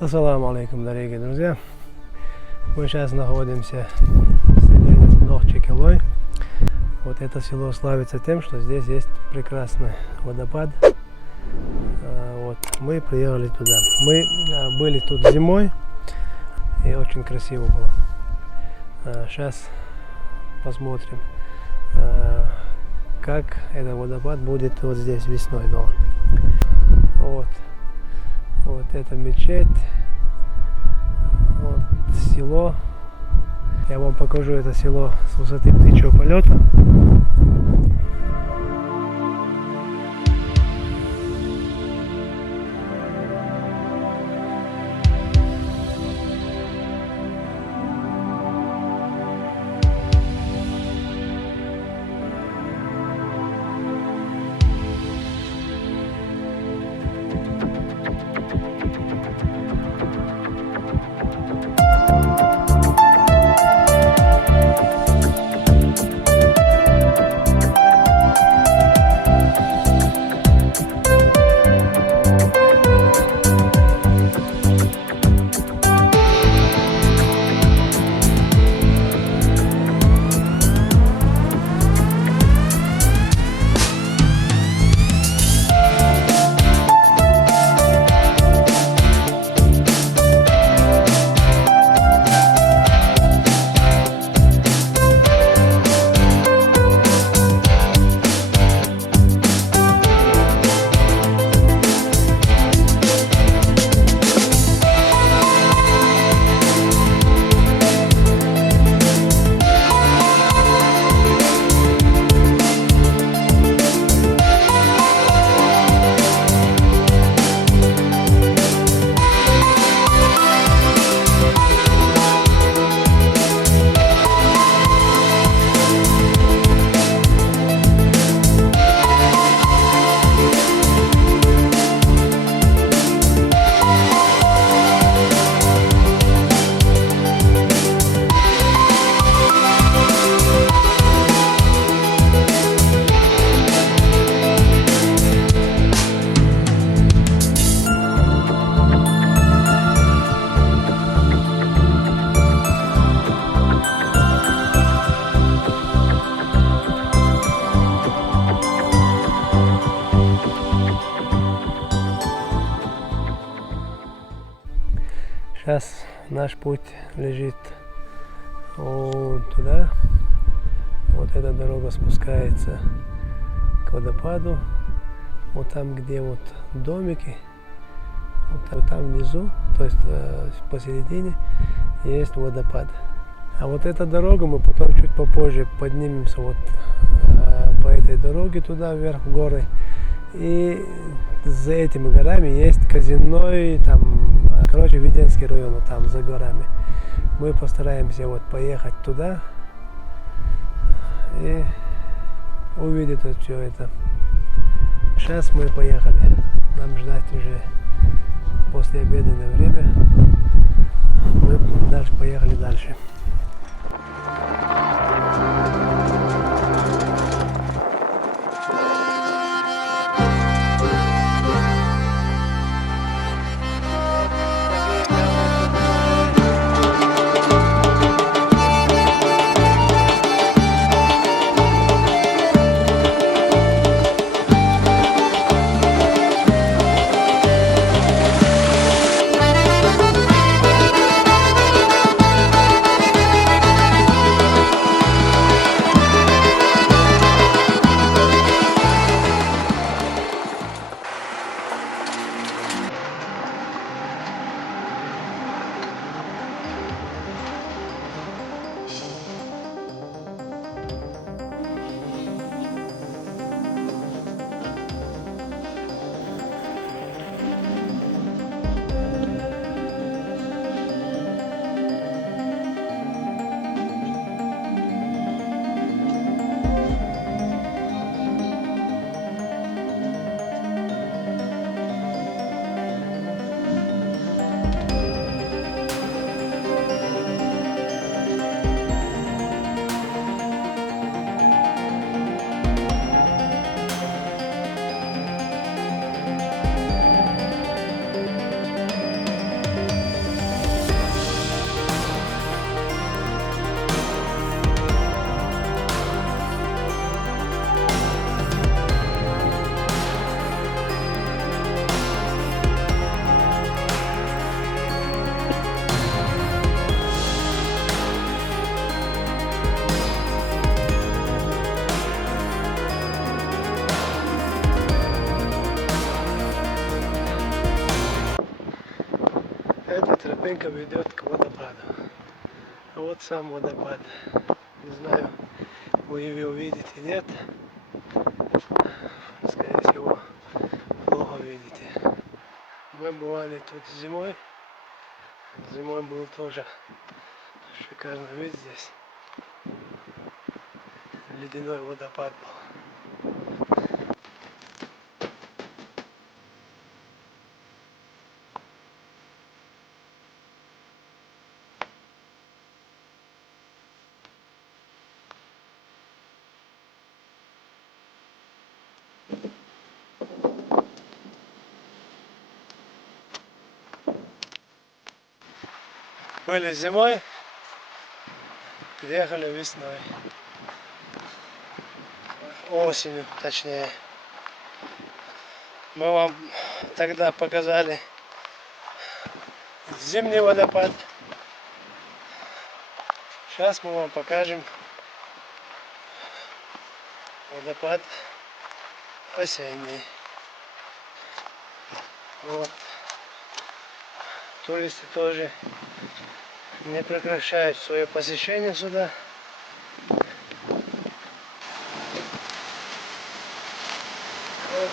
Ассаламу алейкум, дорогие друзья. Мы сейчас находимся в селе Нохчикилой. Вот это село славится тем, что здесь есть прекрасный водопад. Вот мы приехали туда. Мы были тут зимой и очень красиво было. Сейчас посмотрим, как этот водопад будет вот здесь весной. Вот это мечеть, вот село. Я вам покажу это село с высоты птичьего полета. Сейчас наш путь лежит вот туда. Вот эта дорога спускается к водопаду. Вот там, где вот домики, вот там внизу, то есть посередине, есть водопад. А вот эта дорога, мы потом чуть попозже поднимемся вот по этой дороге туда вверх в горы. И за этими горами есть Казиной, там, короче, Веденский район, вот там за горами. Мы постараемся вот поехать туда и увидеть вот все это. Сейчас мы поехали. Нам ждать уже послеобеденное время. Мы дальше поехали дальше. Эта тропинка ведет к водопаду. А вот сам водопад. Не знаю, вы его видите, нет. Скорее всего, плохо видите. Мы бывали тут зимой. Зимой был тоже шикарный вид здесь. Ледяной водопад был. Были зимой, приехали весной. Осенью, точнее. Мы вам тогда показали зимний водопад. Сейчас мы вам покажем водопад осенний. Вот. Туристы тоже не прекращают свое посещение сюда. Вот.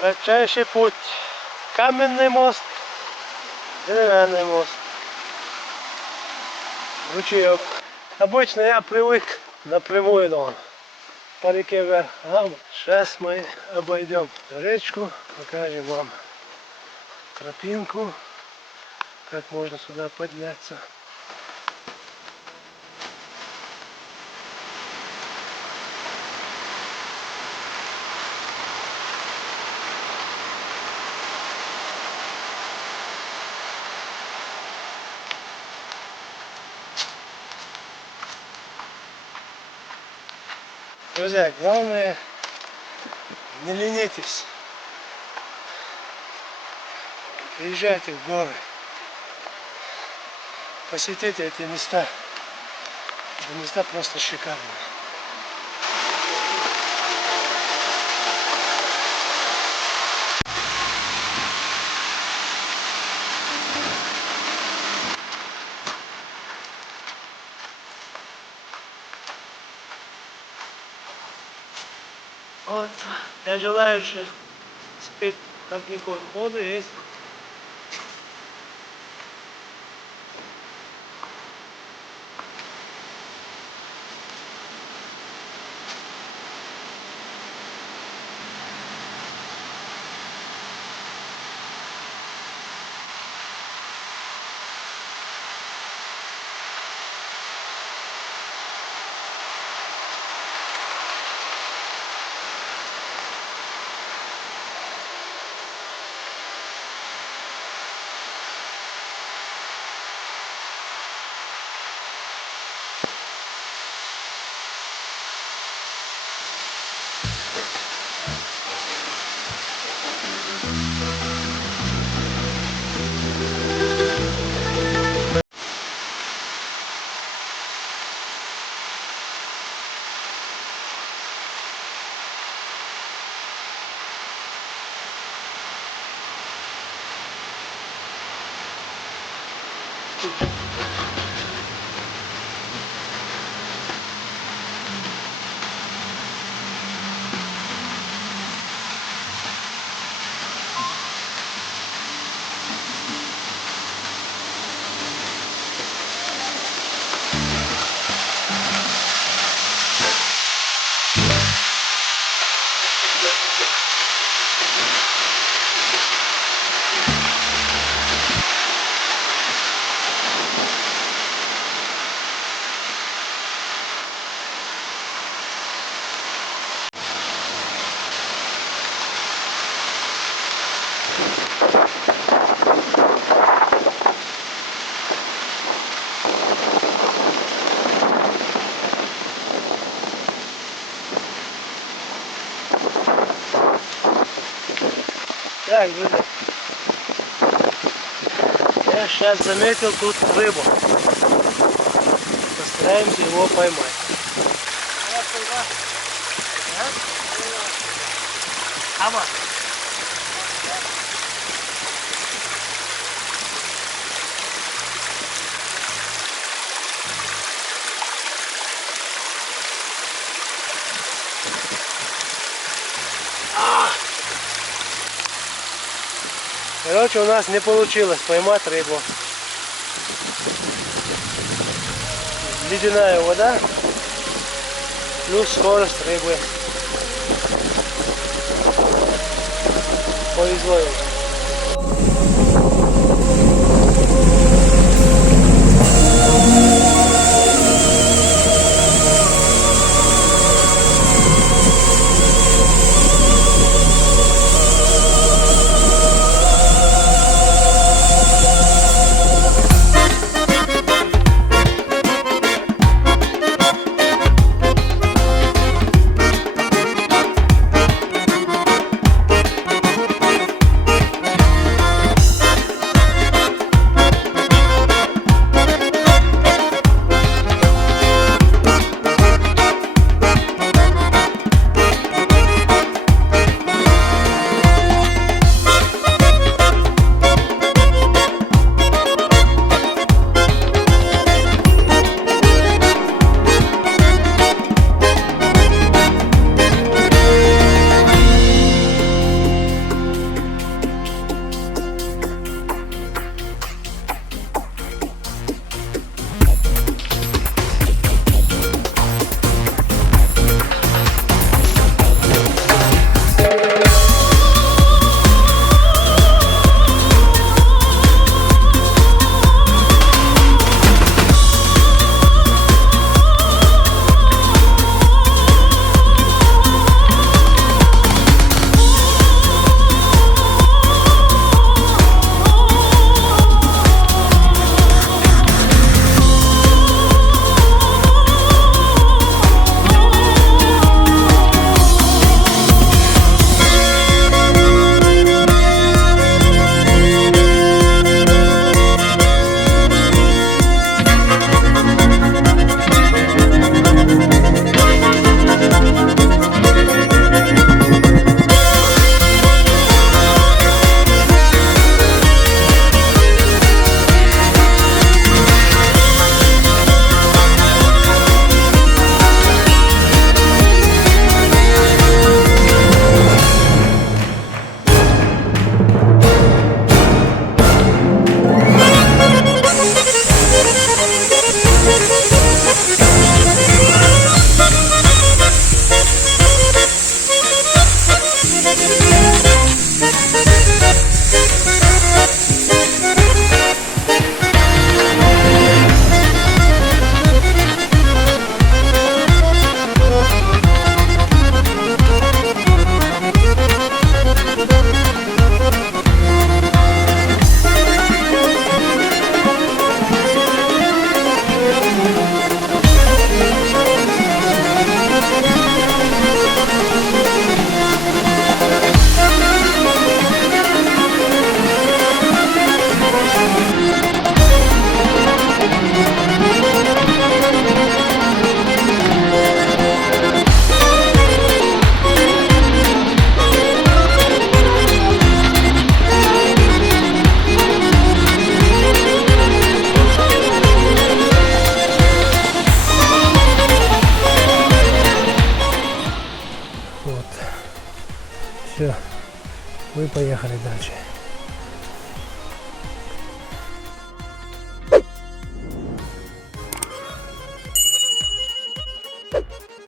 Кратчайший путь. Каменный мост, деревянный мост, ручеек. Обычно я привык напрямую дом по реке вверх. Сейчас мы обойдем речку, покажем вам тропинку, как можно сюда подняться. Друзья, главное, не ленитесь. Приезжайте в горы. Посетите эти места. Эти места просто шикарные. Вот, для желающих спить такой воду есть. Так, друзья, я сейчас заметил тут рыбу. Пытаемся его поймать. Ама. Короче, у нас не получилось поймать рыбу. Ледяная вода плюс скорость рыбы. Повезло ему. Все, мы поехали дальше.